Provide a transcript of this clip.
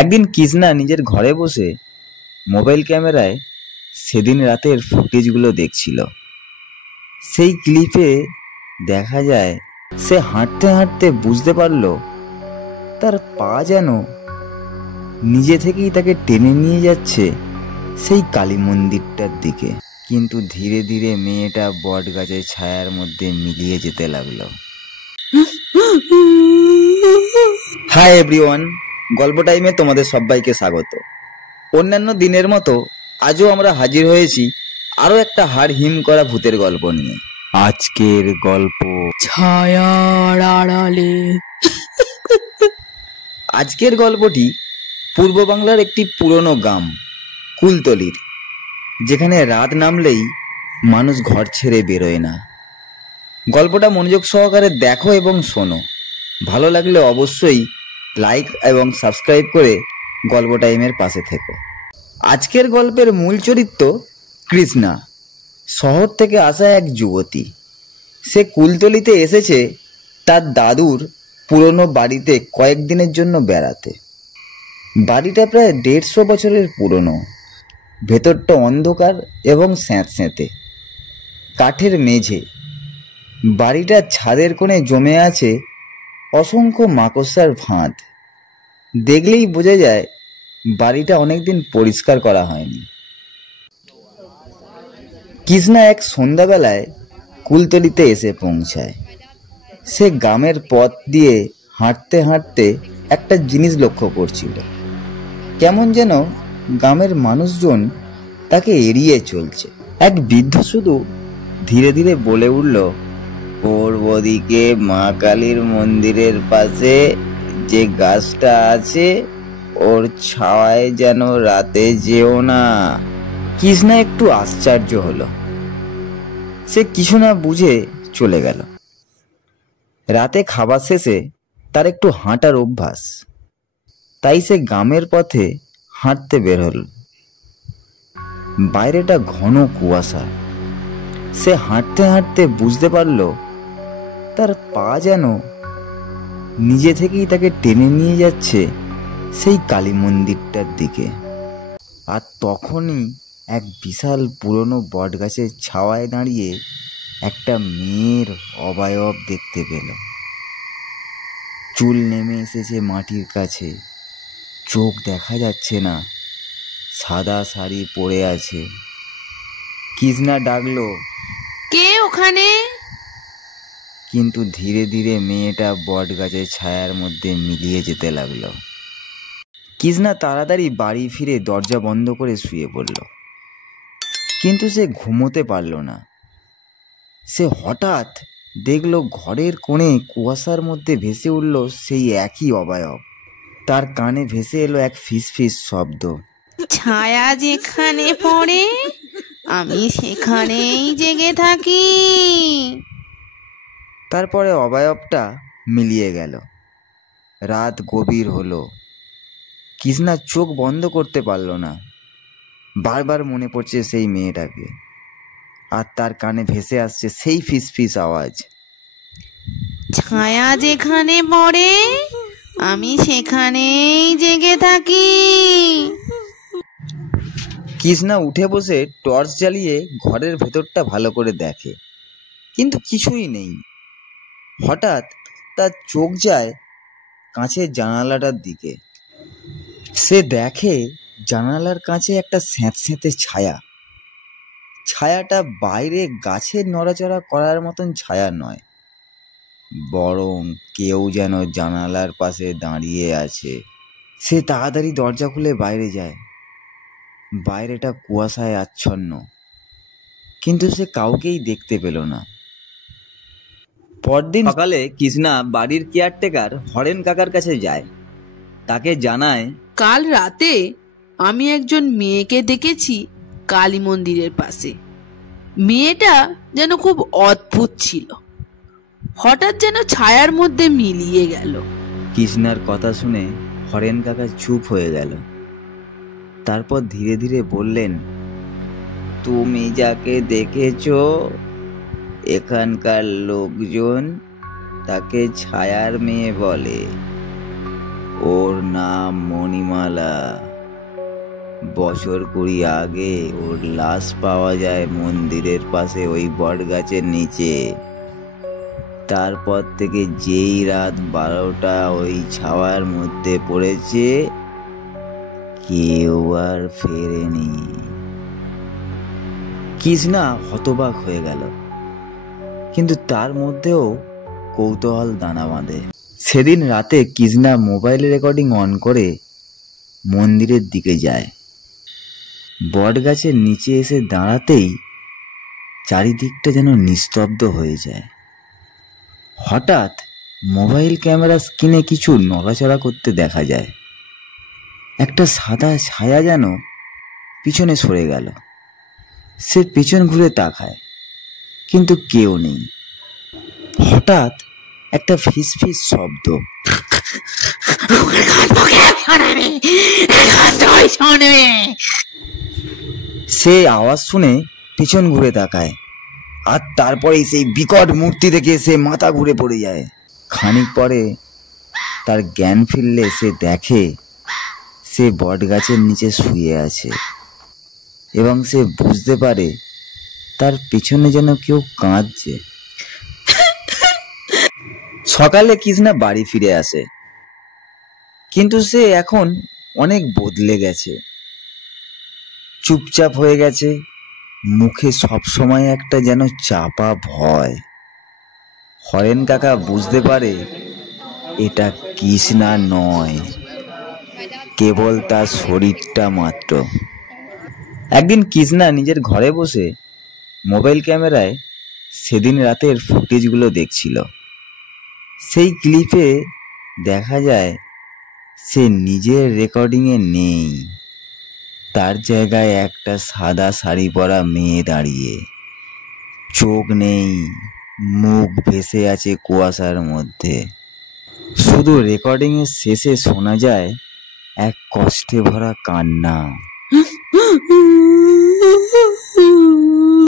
একদিন কৃষ্ণা নিজের ঘরে বসে মোবাইল ক্যামেরায় সেদিন রাতের ফুটেজগুলো দেখছিল। সেই ক্লিপে দেখা যায় সে হাঁটতে হাঁটতে বুঝতে পারল তার পা যেন নিজে থেকেই তাকে টেনে নিয়ে যাচ্ছে সেই কালী মন্দিরটার দিকে। কিন্তু ধীরে ধীরে মেয়েটা বট গাছের ছায়ার মধ্যে মিলিয়ে যেতে লাগলো। হাই এভরিওয়ান, গল্প টাইমে তোমাদের সবাইকে স্বাগত। অন্যান্য দিনের মতো আজও আমরা হাজির হয়েছি আরো একটা হাড় হিম করা ভূতের গল্প নিয়ে। আজকের গল্প ছায়ার আড়ালে। আজকের গল্পটি পূর্ব বাংলার একটি পুরনো গ্রাম কুলতলির, যেখানে রাত নামলেই মানুষ ঘর ছেড়ে বেরোয় না। গল্পটা মনোযোগ সহকারে দেখো এবং শোনো। ভালো লাগলে অবশ্যই লাইক এবং সাবস্ক্রাইব করে গল্প টাইমের পাশে থেকো। আজকের গল্পের মূল চরিত্র কৃষ্ণা, শহর থেকে আসা এক যুবতী। সে কুলতলিতে এসেছে তার দাদুর পুরনো বাড়িতে কয়েকদিনের জন্য বেড়াতে। বাড়িটা প্রায় 150 বছরের পুরনো। ভেতরটা অন্ধকার এবং স্যাঁতস্যাঁতে। কাঠের মেঝে। বাড়িটার ছাদের কোণে জমে আছে অসংখ্য মাকড়সার ফাঁদ। দেখলেই বোঝা যায় বাড়িটা অনেকদিন পরিষ্কার করা হয়নি। কৃষ্ণা এক সন্ধ্যাবেলায় কুলতলিতে এসে পৌঁছায়। সে গ্রামের পথ দিয়ে হাঁটতে হাঁটতে একটা জিনিস লক্ষ্য করছিল। কেমন যেন গ্রামের মানুষজন তাকে এড়িয়ে চলছে। এক বৃদ্ধ শুধু ধীরে ধীরে বলে উঠল, পূর্ব দিকে মা কালীর মন্দিরের পাশে যে গাছটা আছে ওর ছায়ায় যেন রাতে যেও না। কৃষ্ণা একটু আশ্চর্য হলো। সে কিছু না বুঝে চলে গেল। রাতে খাবার শেষে তার একটু হাঁটার অভ্যাস, তাই সে গ্রামের পথে হাঁটতে বের হল। বাইরেটা ঘন কুয়াশা। সে হাঁটতে হাঁটতে বুঝতে পারল তার পা যেন নিজে থেকেই তাকে টেনে নিয়ে যাচ্ছে সেই কালী মন্দিরটার দিকে। আর তখনই এক বিশাল পুরনো বট গাছের ছায়ায় দাঁড়িয়ে একটা মেয়ের অবয়ব দেখতে পেল। চুল নেমে এসেছে মাটির কাছে, চোখ দেখা যাচ্ছে না, সাদা শাড়ি পরে আছে। কৃষ্ণা ডাকলো, কে ওখানে? কিন্তু ধীরে ধীরে মেয়েটা বট গাছের ছায়ার মধ্যে মিলিয়ে যেতে লাগলো। কৃষ্ণা তাড়াতাড়ি বাড়ি ফিরে দরজা বন্ধ করে শুয়ে পড়ল। কিন্তু সে ঘুমোতে পারল না। সে হঠাৎ দেখল ঘরের কোণে কুয়াশার মধ্যে ভেসে উঠল সেই একই অবয়ব। তার কানে ভেসে এলো এক ফিসফিস শব্দ, ছায়া যেখানে পড়ে আমি সেখানেই জেগে থাকি। তারপরে অবয়বটা মিলিয়ে গেল। রাত গভীর হলো। কৃষ্ণা চোখ বন্ধ করতে পারল না। বারবার মনে পড়ছে সেই মেয়েটাকে, আর তার কানে ভেসে আসছে সেই ফিসফিস আওয়াজ, ছায়া যেখানে পড়ে আমি সেখানেই জেগে থাকি। কৃষ্ণা উঠে বসে টর্চ জ্বালিয়ে ঘরের ভেতরটা ভালো করে দেখে, কিন্তু কিছুই নেই। হঠাৎ তার চোখ যায় কাঁচের জানালাটার দিকে। সে দেখে জানালার কাছে একটা স্যাঁতস্যাঁতে ছায়া। ছায়াটা বাইরে গাছের নড়াচড়া করার মতন ছায়া নয়, বরং কেউ যেন জানালার পাশে দাঁড়িয়ে আছে। সে তাড়াতাড়ি দরজা খুলে বাইরে যায়। বাইরেটা কুয়াশায় আচ্ছন্ন, কিন্তু সে কাউকেই দেখতে পেল না। পরদিন সকালে কৃষ্ণা বাড়ির কেয়ারটেকার হরেন কাকার কাছে যায়। তাকে জানায়, কাল রাতে আমি একজন মেয়েকে দেখেছি কালী মন্দিরের পাশে। মেয়েটা যেন খুব অদ্ভুত ছিল, হঠাৎ যেন ছায়ার মধ্যে মিলিয়ে গেল। কৃষ্ণার কথা শুনে হরেন কাকা চুপ হয়ে গেল। তারপর ধীরে ধীরে বললেন, তুমি যাকে দেখেছ এখানকার লোকজন তাকে ছায়ার মেয়ে বলে। ও ওর নাম মণিমালা। বছর 20 আগে ওর লাশ পাওয়া যায় মন্দিরের পাশে ওই বট গাছের নিচে। তারপর থেকে যেই রাত 12টা ওই ছাওয়ার মধ্যে পড়েছে, কেউ আর ফেরেনি। কৃষ্ণা হতবাক হয়ে গেল, কিন্তু তার মধ্যেও কৌতূহল দানা বাঁধে। সেদিন রাতে কৃষ্ণা মোবাইল রেকর্ডিং অন করে মন্দিরের দিকে যায়। বট গাছের নিচে এসে দাঁড়াতেই চারিদিকটা যেন নিস্তব্ধ হয়ে যায়। হঠাৎ মোবাইল ক্যামেরা স্ক্রিনে কিছু নড়াচড়া করতে দেখা যায়। একটা সাদা ছায়া যেন পিছনে সরে গেল। সে পিছন ঘুরে তাকায়, কিন্তু কেউ নেই। হঠাৎ একটা ফিসফিস শব্দ। সে আওয়াজ শুনে পিছন ঘুরে তাকায়, আর তারপরেই সেই বিকট মূর্তি দেখে সে মাথা ঘুরে পড়ে যায়। খানিক পরে তার জ্ঞান ফিরলে সে দেখে সে বট গাছের নিচে শুয়ে আছে, এবং সে বুঝতে পারে তার পিছনে যেন কেউ কাঁদছে। সকালে কৃষ্ণা বাড়ি ফিরে আসে, কিন্তু সে এখন অনেক বদলে গেছে। চুপচাপ হয়ে গেছে, মুখে সবসময় একটা যেন চাপা ভয়। হরেন কাকা বুঝতে পারে এটা কৃষ্ণা নয়, কেবল তার শরীরটা মাত্র। একদিন কৃষ্ণা নিজের ঘরে বসে মোবাইল ক্যামেরায় সেদিন রাতের ফুটেজগুলো দেখছিল। সেই ক্লিপে দেখা যায় সে নিজের রেকর্ডিংয়ে নেই। তার জায়গায় একটা সাদা শাড়ি পরা মেয়ে দাঁড়িয়ে, চোখ নেই, মুখ ভেসে আছে কুয়াশার মধ্যে। শুধু রেকর্ডিংয়ের শেষে শোনা যায় এক কষ্টে ভরা কান্না।